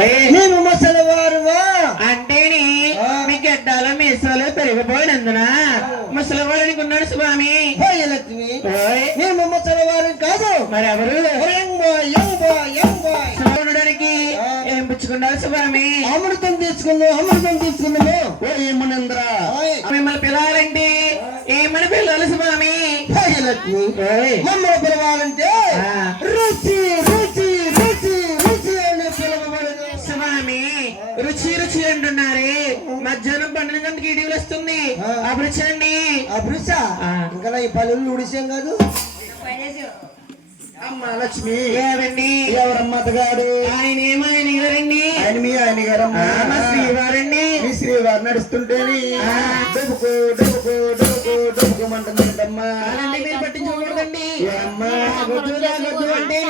మేము ముసలివారువా అంటేని మీ గడ్డాల మీసాలు పెరిగిపోయినందున ముసలివారికి ఉన్నాడు స్వామి. లక్ష్మి మేము ముసలివారు కాదు, మరి ఎవరు చూడడానికి ఏం పుచ్చుకున్నారు స్వామి? అమృతం తీసుకున్నాము. ఏమనంద్ర మిమ్మల్ని పిలవాలంటే ఏమని పిలవాలి స్వామి? లక్ష్మి మమ్మల్ని పిలవాలంటే రుచి రుచి రుచి రుచి అని పిలవబడదు స్వామి. రుచి రుచి అంటున్నారే, మధ్యాహ్నం 12 గంటకి ఇటీవల వస్తుంది. అభిరుచి అండి. అభిరుచ ఇంకా ఈ పల్లెలు ఉడిసాం కాదు. అమ్మ లక్ష్మి ఏమండి? ఎవరమ్మ అతగాడు? ఆయన గారండి. ఆయన గారమ్మా శ్రీవారండి. మీ శ్రీవారు నడుస్తుంటేని డొబుకు డొబుకు డొబుకు డొబుకుమంటుందంటమ్మా. మీరు పట్టించుకోకూడదండి. అంటే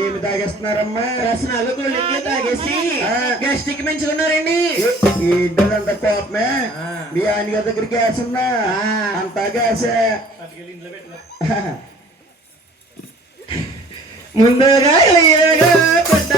ఏమి తాగేస్తున్నారమ్మా? రసనాలు గోళ్ళెట్లు తాగేసి గ్యాస్ట్రిక్ పెంచుకున్నారండి. ఈ ఇడ్డలంతా కోపమే. మీ ఆయన గారి దగ్గర గ్యాస్ ఉన్నా అంతా గ్యాసే. ముందుగా పెద్ద